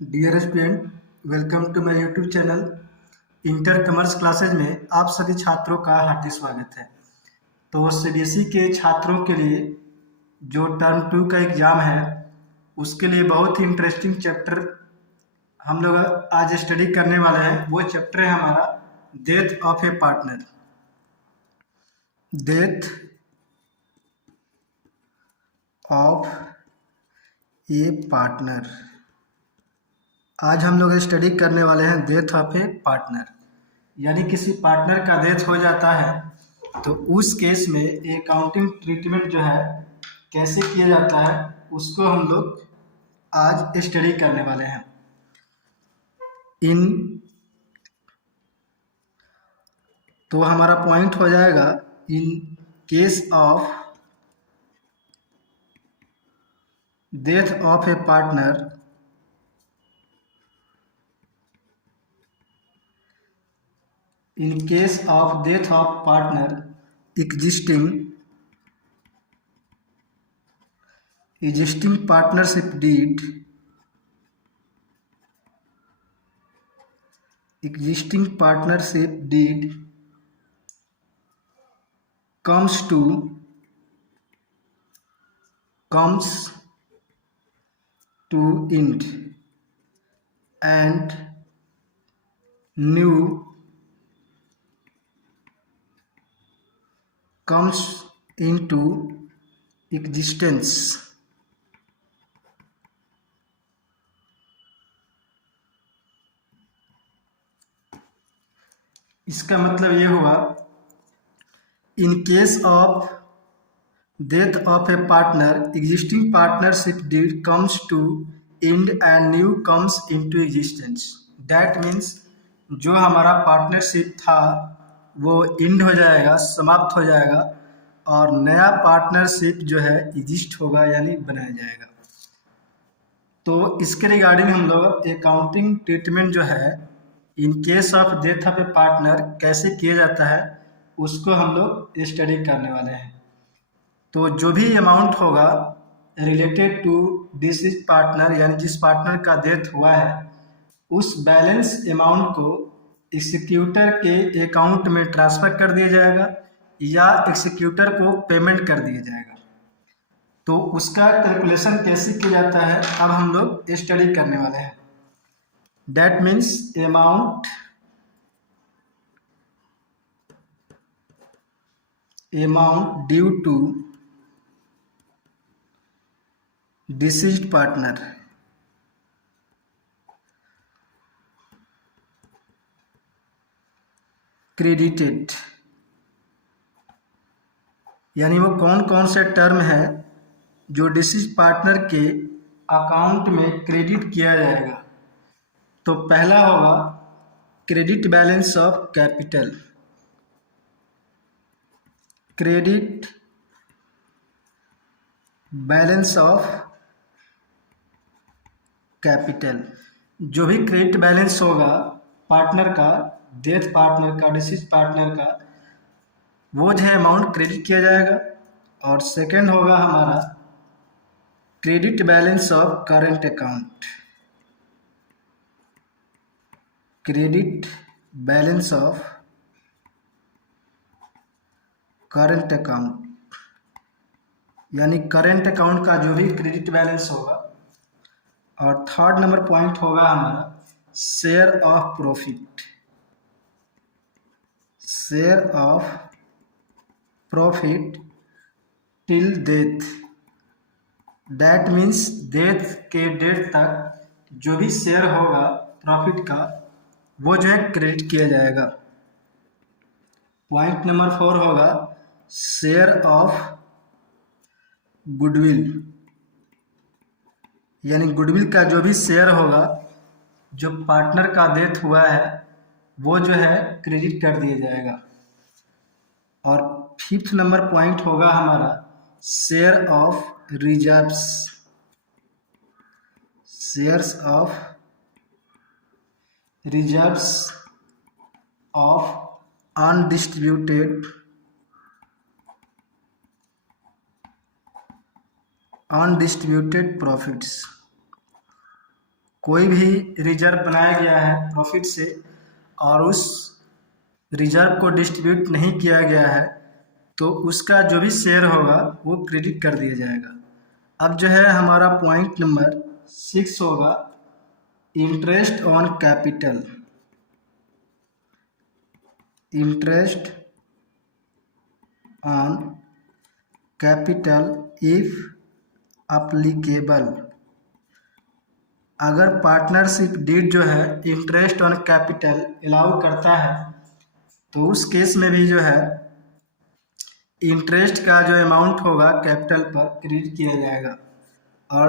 Dear student, welcome to my YouTube channel inter commerce classes में आप सभी छात्रों का हार्दिक स्वागत है। तो सीबीएसई के छात्रों के लिए जो टर्म 2 का एग्ज़ाम है उसके लिए बहुत ही इंटरेस्टिंग चैप्टर हम लोग आज स्टडी करने वाले हैं। वो चैप्टर है हमारा death of a partner. Death of a partner. आज हम लोग स्टडी करने वाले हैं डेथ ऑफ ए पार्टनर, यानी किसी पार्टनर का डेथ हो जाता है तो उस केस में अकाउंटिंग ट्रीटमेंट जो है कैसे किया जाता है उसको हम लोग आज स्टडी करने वाले हैं। तो हमारा पॉइंट हो जाएगा इन case of death of a partner, in case of death of partner, existing partnership deed comes to end and new comes into existence। इसका मतलब ये हुआ in case of death of a partner existing partnership deed comes to end and new comes into existence. That means जो हमारा partnership था वो and हो जाएगा, समाप्त हो जाएगा और नया पार्टनरशिप जो है एग्जिस्ट होगा यानी बनाया जाएगा। तो इसके रिगार्डिंग हम लोग अकाउंटिंग ट्रीटमेंट जो है इन case of death of a partner कैसे किया जाता है उसको हम लोग स्टडी करने वाले हैं। तो जो भी अमाउंट होगा रिलेटेड टू डिसीज पार्टनर, यानी जिस पार्टनर का डेथ हुआ है, उस बैलेंस अमाउंट को एग्जीक्यूटर के अकाउंट में ट्रांसफ़र कर दिया जाएगा या एग्जीक्यूटर को पेमेंट कर दिया जाएगा। तो उसका कैलकुलेशन कैसे किया जाता है अब हम लोग स्टडी करने वाले हैं। That means amount due to deceased partner credited, यानी वो कौन कौन से टर्म है जो डिसीज पार्टनर के अकाउंट में क्रेडिट किया जाएगा। तो पहला होगा credit balance of capital, credit balance of capital. जो भी क्रेडिट बैलेंस होगा पार्टनर का, डेथ पार्टनर का, डिसीज पार्टनर का, वो जो है अमाउंट क्रेडिट किया जाएगा। और सेकंड होगा हमारा credit balance of current account, credit balance of current account, यानी करंट अकाउंट का जो भी क्रेडिट बैलेंस होगा। और थर्ड नंबर पॉइंट होगा हमारा share of profit, share of profit till death. That means death के डेट तक जो भी शेयर होगा प्रॉफिट का वो जो है क्रेडिट किया जाएगा। पॉइंट नंबर 4 होगा शेयर ऑफ गुडविल, यानी गुडविल का जो भी शेयर होगा जो पार्टनर का डेथ हुआ है वो जो है क्रेडिट कर दिया जाएगा। और फिफ्थ नंबर पॉइंट होगा हमारा share of reserves, shares of reserves of undistributed on distributed profits. कोई भी रिजर्व बनाया गया है प्रॉफिट से और उस रिजर्व को डिस्ट्रीब्यूट नहीं किया गया है तो उसका जो भी शेयर होगा वो क्रेडिट कर दिया जाएगा। अब जो है हमारा पॉइंट नंबर 6 होगा interest on capital. Interest on capital if applicable. अगर पार्टनरशिप डीड जो है इंटरेस्ट ऑन कैपिटल अलाउ करता है तो उस केस में भी जो है इंटरेस्ट का जो अमाउंट होगा कैपिटल पर क्रेडिट किया जाएगा। और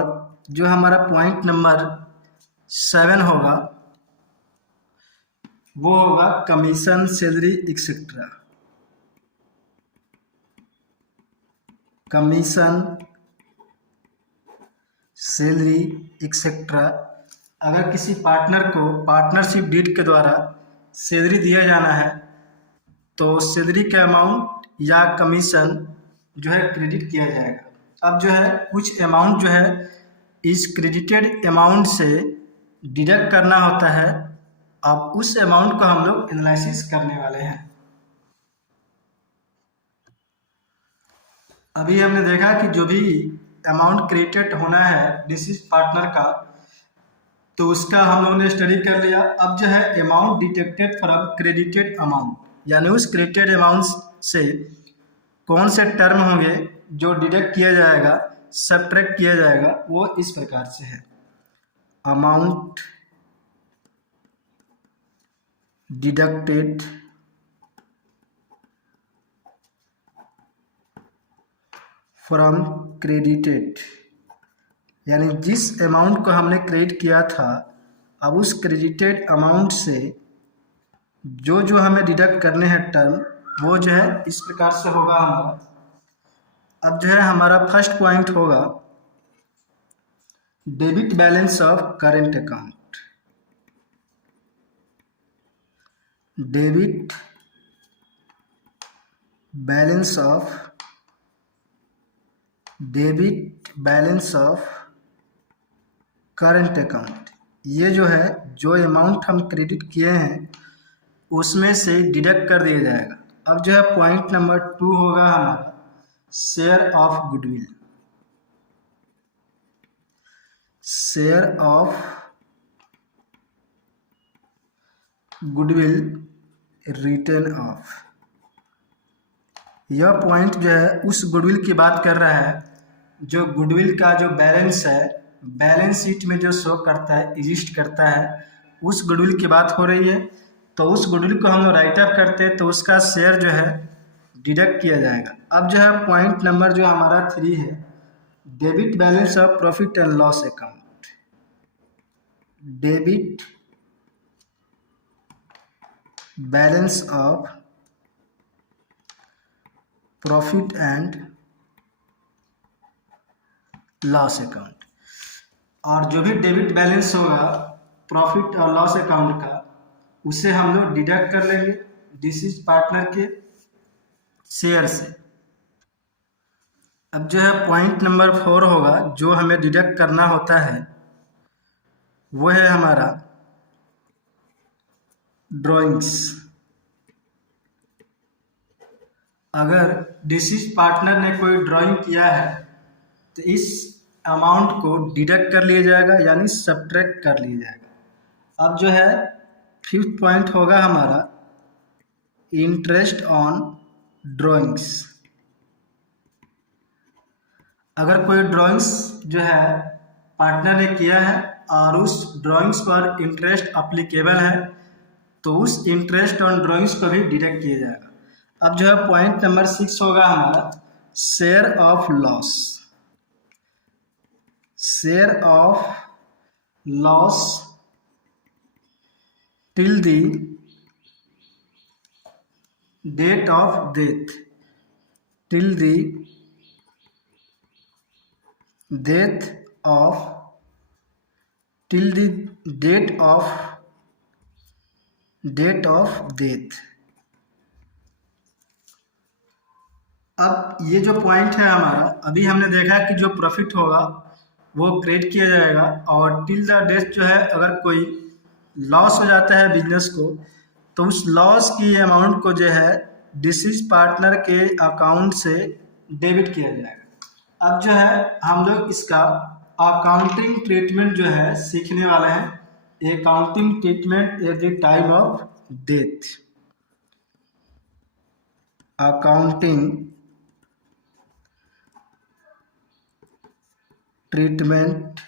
जो हमारा पॉइंट नंबर 7 होगा वो होगा commission, salary etcetera. Commission, salary etcetera. अगर किसी पार्टनर को पार्टनरशिप डीड के द्वारा सैलरी दिया जाना है तो सैलरी का अमाउंट या कमीशन जो है क्रेडिट किया जाएगा। अब जो है कुछ अमाउंट जो है इस क्रेडिटेड अमाउंट से डिडक्ट करना होता है। अब उस अमाउंट को हम लोग एनालिसिस करने वाले हैं। अभी हमने देखा कि जो भी अमाउंट क्रेडिटेड होना है डिसीज पार्टनर का तो उसका हम लोगों ने स्टडी कर लिया। अब जो है amount deducted from credited amount, यानी उस क्रेडिटेड अमाउंट से कौन से टर्म होंगे जो डिडक्ट किया जाएगा, सब्ट्रैक्ट किया जाएगा, वो इस प्रकार से है। अमाउंट डिडक्टेड फ्रॉम क्रेडिटेड, यानी जिस अमाउंट को हमने क्रेडिट किया था अब उस क्रेडिटेड अमाउंट से जो जो हमें डिडक्ट करने हैं टर्म वो जो है इस प्रकार से होगा हमारा। अब जो है हमारा फर्स्ट पॉइंट होगा debit balance of current account. Debit balance of current account. ये जो है जो अमाउंट हम क्रेडिट किए हैं उसमें से डिडक्ट कर दिया जाएगा। अब जो है पॉइंट नंबर 2 होगा हमारा share of goodwill. Share of goodwill return of. यह पॉइंट जो है उस गुडविल की बात कर रहा है जो गुडविल का जो बैलेंस है बैलेंस शीट में जो शो करता है, एग्जिस्ट करता है, उस गुडविल की बात हो रही है। तो उस गुडविल को हम लोग राइट अप करते हैं तो उसका शेयर जो है डिडक्ट किया जाएगा। अब जो है पॉइंट नंबर जो हमारा 3 है debit balance of profit and loss account. Debit balance of profit and loss account. और जो भी डेबिट बैलेंस होगा प्रॉफिट और लॉस अकाउंट का उसे हम लोग डिडक्ट कर लेंगे डिसीज पार्टनर के शेयर से। अब जो है पॉइंट नंबर 4 होगा जो हमें डिडक्ट करना होता है वो है हमारा ड्राइंग्स। अगर डिसीज पार्टनर ने कोई ड्राइंग किया है तो इस अमाउंट को डिडक्ट कर लिया जाएगा यानी सब्ट्रैक्ट कर लिया जाएगा। अब जो है 5th पॉइंट होगा हमारा इंटरेस्ट ऑन ड्राइंग्स। अगर कोई ड्राइंग्स जो है पार्टनर ने किया है और उस ड्राइंग्स पर इंटरेस्ट अप्लीकेबल है तो उस इंटरेस्ट ऑन ड्राइंग्स को भी डिडक्ट किया जाएगा। अब जो है पॉइंट नंबर 6 होगा हमारा share of loss. Share of loss till the date of death. Till the death of till the date of death। अब ये जो पॉइंट है हमारा, अभी हमने देखा कि जो प्रॉफिट होगा वो क्रेडिट किया जाएगा, और टिल द डेथ जो है अगर कोई लॉस हो जाता है बिजनेस को, तो उस लॉस की अमाउंट को जो है डिसीज पार्टनर के अकाउंट से डेबिट किया जाएगा। अब जो है हम लोग इसका अकाउंटिंग ट्रीटमेंट जो है सीखने वाले हैं। Accounting treatment at the time of death. Accounting treatment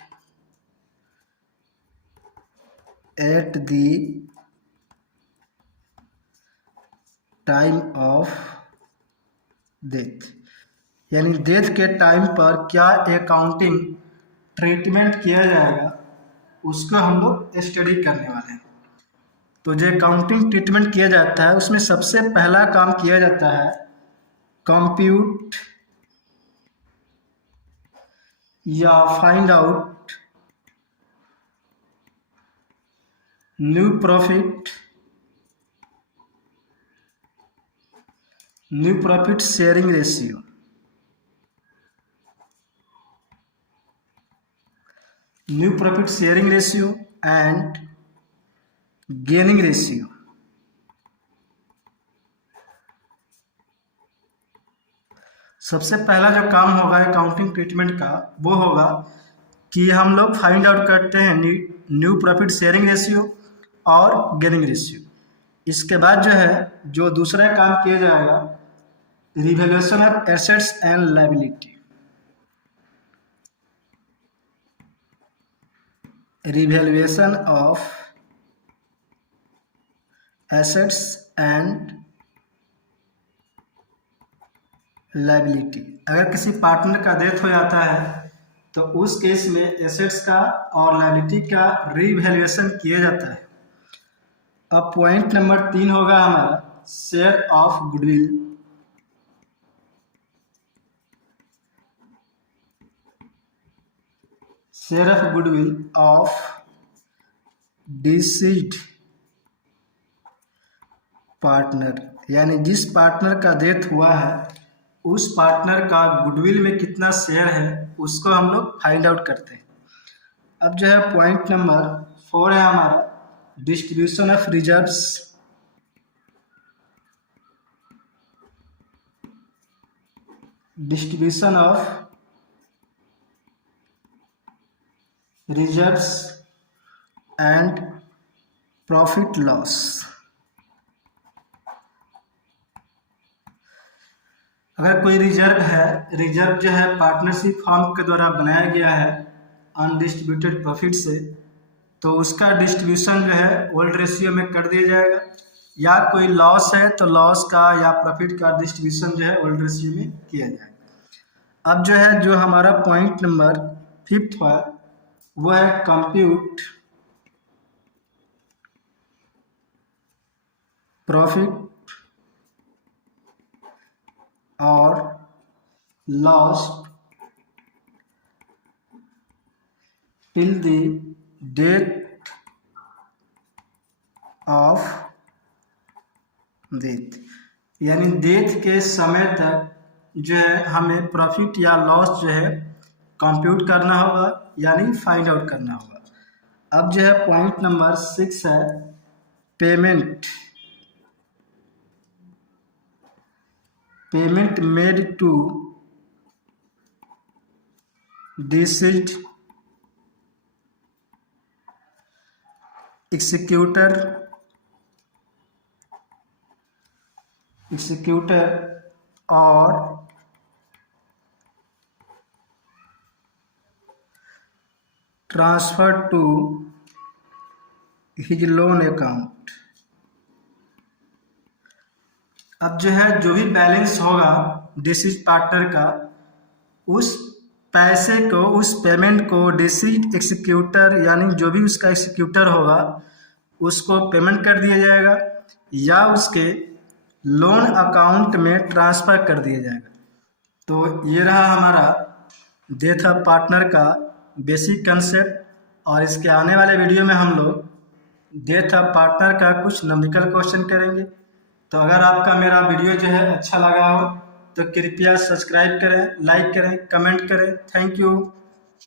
at the time of death, यानी डेथ के टाइम पर क्या अकाउंटिंग ट्रीटमेंट किया जाएगा उसको हम लोग स्टडी करने वाले हैं। तो जो अकाउंटिंग ट्रीटमेंट किया जाता है उसमें सबसे पहला काम किया जाता है कंप्यूट या find out new profit sharing ratio. New profit sharing ratio and gaining ratio. सबसे पहला जो काम होगा अकाउंटिंग ट्रीटमेंट का वो होगा कि हम लोग फाइंड आउट करते हैं न्यू प्रॉफिट शेयरिंग रेशियो और गेनिंग रेशियो। इसके बाद जो है जो दूसरा काम किया जाएगा revaluation of assets and liability. Revaluation of assets and liability. अगर किसी पार्टनर का डेथ हो जाता है तो उस केस में एसेट्स का और लायबिलिटी का रिवैल्यूएशन किया जाता है। अब पॉइंट नंबर 3 होगा हमारा share of goodwill. Share of goodwill of deceased partner, यानी जिस पार्टनर का डेथ हुआ है उस पार्टनर का गुडविल में कितना शेयर है उसको हम लोग फाइंड आउट करते हैं। अब जो है पॉइंट नंबर 4 है हमारा distribution of reserves. Distribution of reserves and profit loss. अगर कोई रिजर्व है, रिजर्व जो है पार्टनरशिप फर्म के द्वारा बनाया गया है अनडिस्ट्रीब्यूटेड प्रॉफिट से, तो उसका डिस्ट्रीब्यूशन जो है ओल्ड रेशियो में कर दिया जाएगा, या कोई लॉस है तो लॉस का या प्रॉफिट का डिस्ट्रीब्यूशन जो है ओल्ड रेशियो में किया जाएगा। अब जो है जो हमारा पॉइंट नंबर 5 है वो है कंप्यूट प्रॉफिट और loss till the date of death, यानी डेथ के समय तक जो है हमें प्रॉफिट या लॉस जो है कंप्यूट करना होगा, यानी फाइंड आउट करना होगा। अब जो है पॉइंट नंबर 6 है payment made to deceased executor और transfer to his loan account. अब जो है जो भी बैलेंस होगा डिसीज पार्टनर का, उस पैसे को, उस पेमेंट को डिसीज एक्सिक्यूटर यानी जो भी उसका एक्सिक्यूटर होगा उसको पेमेंट कर दिया जाएगा या उसके लोन अकाउंट में ट्रांसफ़र कर दिया जाएगा। तो ये रहा हमारा डेथ ऑफ पार्टनर का बेसिक कंसेप्ट, और इसके आने वाले वीडियो में हम लोग डेथ ऑफ पार्टनर का कुछ न्यूमेरिकल क्वेश्चन करेंगे। तो अगर आपका मेरा वीडियो जो है अच्छा लगा हो तो कृपया सब्सक्राइब करें, लाइक करें, कमेंट करें। Thank you.